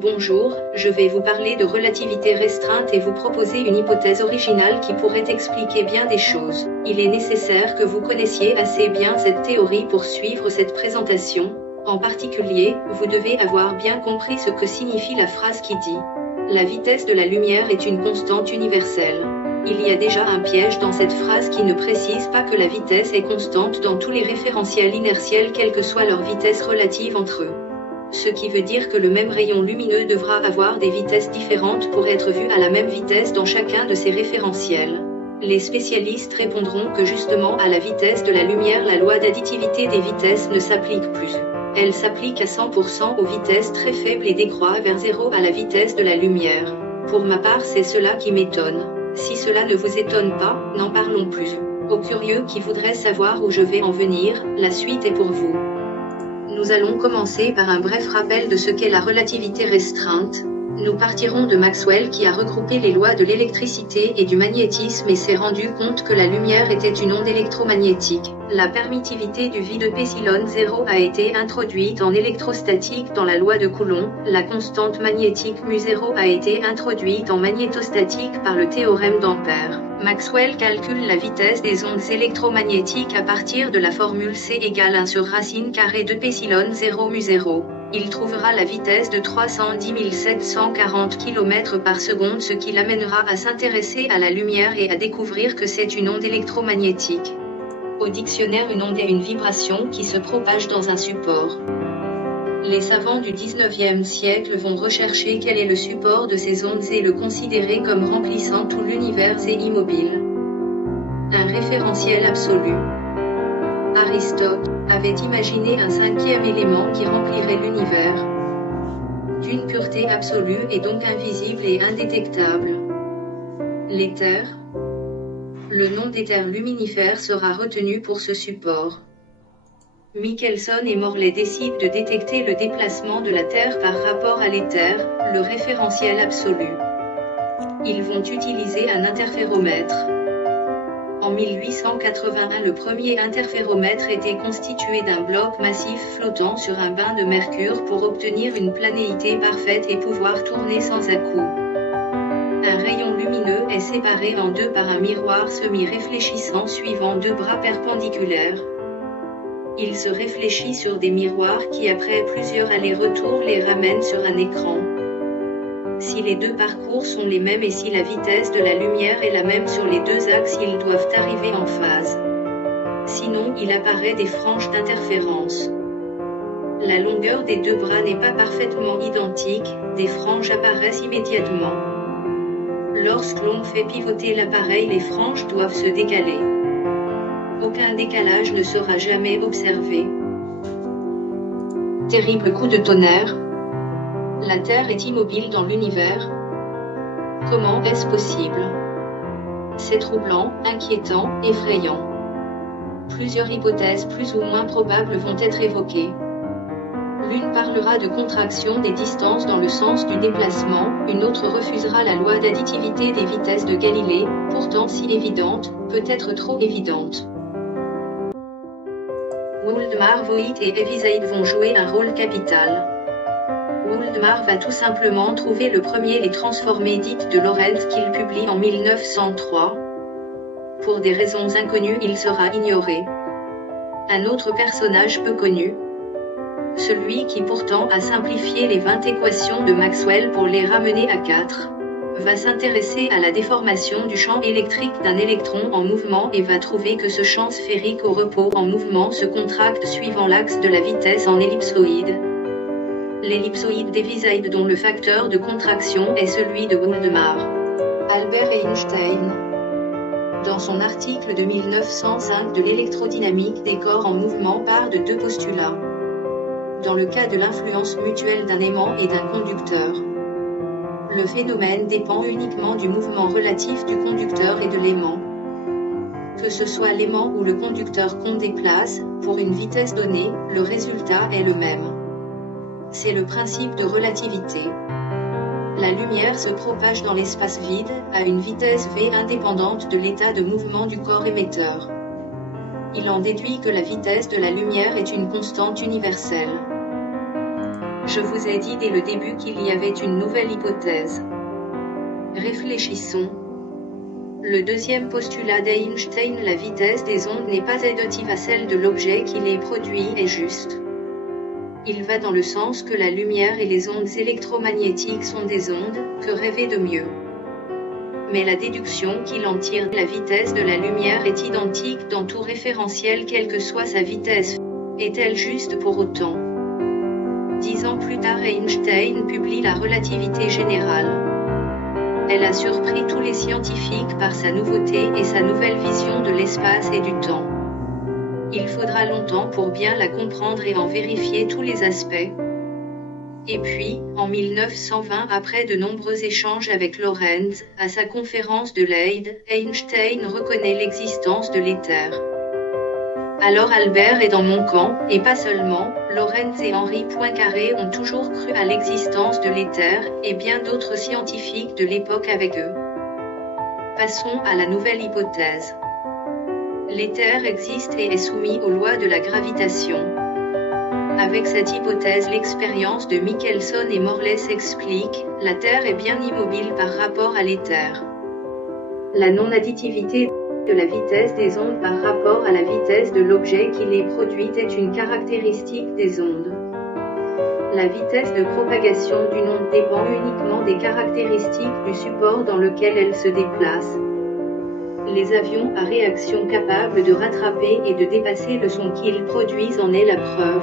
Bonjour, je vais vous parler de relativité restreinte et vous proposer une hypothèse originale qui pourrait expliquer bien des choses. Il est nécessaire que vous connaissiez assez bien cette théorie pour suivre cette présentation. En particulier, vous devez avoir bien compris ce que signifie la phrase qui dit « La vitesse de la lumière est une constante universelle ». Il y a déjà un piège dans cette phrase qui ne précise pas que la vitesse est constante dans tous les référentiels inertiels quelle que soit leur vitesse relative entre eux. Ce qui veut dire que le même rayon lumineux devra avoir des vitesses différentes pour être vu à la même vitesse dans chacun de ces référentiels. Les spécialistes répondront que justement à la vitesse de la lumière la loi d'additivité des vitesses ne s'applique plus. Elle s'applique à 100% aux vitesses très faibles et décroît vers 0 à la vitesse de la lumière. Pour ma part c'est cela qui m'étonne. Si cela ne vous étonne pas, n'en parlons plus. Aux curieux qui voudraient savoir où je vais en venir, la suite est pour vous. Nous allons commencer par un bref rappel de ce qu'est la relativité restreinte. Nous partirons de Maxwell qui a regroupé les lois de l'électricité et du magnétisme et s'est rendu compte que la lumière était une onde électromagnétique. La permittivité du vide ε0 a été introduite en électrostatique dans la loi de Coulomb. La constante magnétique μ0 a été introduite en magnétostatique par le théorème d'Ampère. Maxwell calcule la vitesse des ondes électromagnétiques à partir de la formule C égale 1 sur racine carrée de π0 μ0. Il trouvera la vitesse de 310 740 km par seconde, ce qui l'amènera à s'intéresser à la lumière et à découvrir que c'est une onde électromagnétique. Au dictionnaire, une onde est une vibration qui se propage dans un support. Les savants du 19e siècle vont rechercher quel est le support de ces ondes et le considérer comme remplissant tout l'univers et immobile. Un référentiel absolu. Aristote avait imaginé un cinquième élément qui remplirait l'univers, d'une pureté absolue et donc invisible et indétectable. L'éther. Le nom d'éther luminifère sera retenu pour ce support. Michelson et Morley décident de détecter le déplacement de la Terre par rapport à l'éther, le référentiel absolu. Ils vont utiliser un interféromètre. En 1881, le premier interféromètre était constitué d'un bloc massif flottant sur un bain de mercure pour obtenir une planéité parfaite et pouvoir tourner sans à-coups. Un rayon lumineux est séparé en deux par un miroir semi-réfléchissant suivant deux bras perpendiculaires. Il se réfléchit sur des miroirs qui, après plusieurs allers-retours, les ramènent sur un écran. Si les deux parcours sont les mêmes et si la vitesse de la lumière est la même sur les deux axes, ils doivent arriver en phase. Sinon, il apparaît des franges d'interférence. La longueur des deux bras n'est pas parfaitement identique, des franges apparaissent immédiatement. Lorsque l'on fait pivoter l'appareil, les franges doivent se décaler. Aucun décalage ne sera jamais observé. Terrible coup de tonnerre. La Terre est immobile dans l'univers. Comment est-ce possible? C'est troublant, inquiétant, effrayant. Plusieurs hypothèses plus ou moins probables vont être évoquées. L'une parlera de contraction des distances dans le sens du déplacement, une autre refusera la loi d'additivité des vitesses de Galilée, pourtant si évidente, peut-être trop évidente. Woldemar, Voigt et Heaviside vont jouer un rôle capital. Woldemar va tout simplement trouver le premier les transformées dites de Lorentz qu'il publie en 1903. Pour des raisons inconnues, il sera ignoré. Un autre personnage peu connu, celui qui pourtant a simplifié les 20 équations de Maxwell pour les ramener à 4, va s'intéresser à la déformation du champ électrique d'un électron en mouvement et va trouver que ce champ sphérique au repos en mouvement se contracte suivant l'axe de la vitesse en ellipsoïde. L'ellipsoïde d'Heaviside dont le facteur de contraction est celui de Woldemar. Albert Einstein, dans son article de 1905 de l'électrodynamique des corps en mouvement, part de deux postulats. Dans le cas de l'influence mutuelle d'un aimant et d'un conducteur, le phénomène dépend uniquement du mouvement relatif du conducteur et de l'aimant. Que ce soit l'aimant ou le conducteur qu'on déplace, pour une vitesse donnée, le résultat est le même. C'est le principe de relativité. La lumière se propage dans l'espace vide, à une vitesse v indépendante de l'état de mouvement du corps émetteur. Il en déduit que la vitesse de la lumière est une constante universelle. Je vous ai dit dès le début qu'il y avait une nouvelle hypothèse. Réfléchissons. Le deuxième postulat d'Einstein, la vitesse des ondes n'est pas additive à celle de l'objet qui les produit, est juste. Il va dans le sens que la lumière et les ondes électromagnétiques sont des ondes, que rêver de mieux. Mais la déduction qu'il en tire, la vitesse de la lumière est identique dans tout référentiel quelle que soit sa vitesse. Est-elle juste pour autant? 10 ans plus tard, Einstein publie la relativité générale. Elle a surpris tous les scientifiques par sa nouveauté et sa nouvelle vision de l'espace et du temps. Il faudra longtemps pour bien la comprendre et en vérifier tous les aspects. Et puis, en 1920, après de nombreux échanges avec Lorentz, à sa conférence de Leyde, Einstein reconnaît l'existence de l'éther. Alors Albert est dans mon camp, et pas seulement, Lorentz et Henri Poincaré ont toujours cru à l'existence de l'éther, et bien d'autres scientifiques de l'époque avec eux. Passons à la nouvelle hypothèse. L'éther existe et est soumis aux lois de la gravitation. Avec cette hypothèse, l'expérience de Michelson et Morley s'explique, la Terre est bien immobile par rapport à l'éther. La non-additivité de la vitesse des ondes par rapport à la vitesse de l'objet qui les produit est une caractéristique des ondes. La vitesse de propagation d'une onde dépend uniquement des caractéristiques du support dans lequel elle se déplace. Les avions à réaction capables de rattraper et de dépasser le son qu'ils produisent en est la preuve.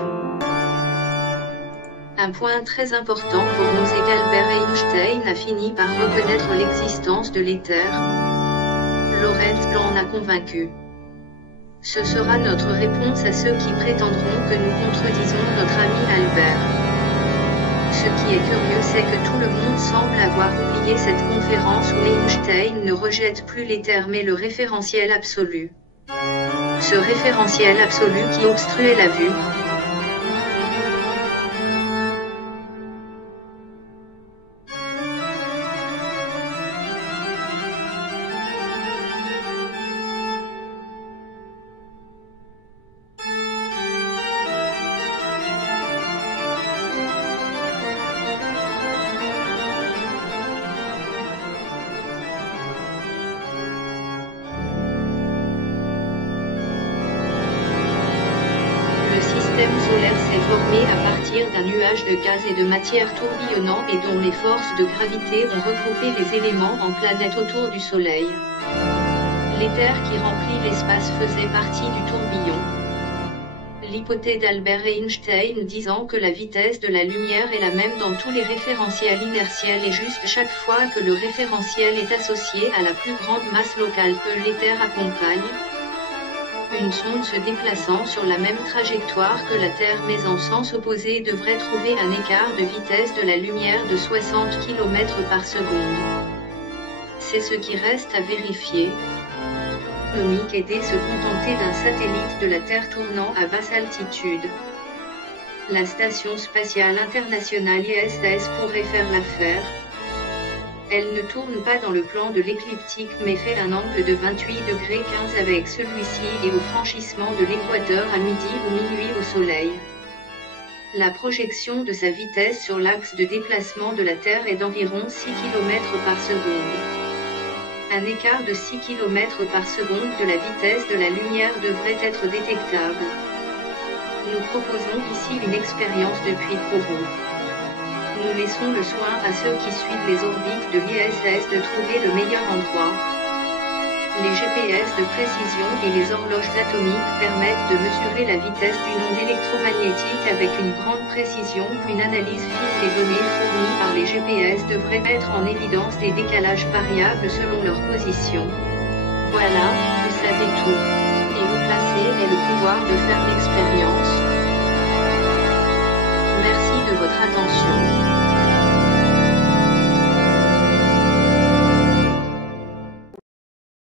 Un point très important pour nous est qu'Albert Einstein a fini par reconnaître l'existence de l'éther. Lorentz l'en a convaincu. Ce sera notre réponse à ceux qui prétendront que nous contredisons notre ami Albert. Ce qui est curieux, c'est que tout le monde semble avoir oublié cette conférence où Einstein ne rejette plus l'éther mais le référentiel absolu. Ce référentiel absolu qui obstruait la vue. Le système solaire s'est formé à partir d'un nuage de gaz et de matière tourbillonnant et dont les forces de gravité ont regroupé les éléments en planètes autour du Soleil. L'éther qui remplit l'espace faisait partie du tourbillon. L'hypothèse d'Albert Einstein disant que la vitesse de la lumière est la même dans tous les référentiels inertiels est juste chaque fois que le référentiel est associé à la plus grande masse locale que l'éther accompagne. Une sonde se déplaçant sur la même trajectoire que la Terre mais en sens opposé devrait trouver un écart de vitesse de la lumière de 60 km par seconde. C'est ce qui reste à vérifier. Et de se contenter d'un satellite de la Terre tournant à basse altitude. La Station spatiale internationale ISS pourrait faire l'affaire. Elle ne tourne pas dans le plan de l'écliptique mais fait un angle de 28,15 avec celui-ci et au franchissement de l'équateur à midi ou minuit au Soleil. La projection de sa vitesse sur l'axe de déplacement de la Terre est d'environ 6 km par seconde. Un écart de 6 km par seconde de la vitesse de la lumière devrait être détectable. Nous proposons ici une expérience depuis Kourou. Nous laissons le soin à ceux qui suivent les orbites de l'ISS de trouver le meilleur endroit. Les GPS de précision et les horloges atomiques permettent de mesurer la vitesse d'une onde électromagnétique avec une grande précision. Une analyse fine des données fournies par les GPS devrait mettre en évidence des décalages variables selon leur position. Voilà, vous savez tout. Et vous placez et le pouvoir de faire l'expérience. Merci de votre attention.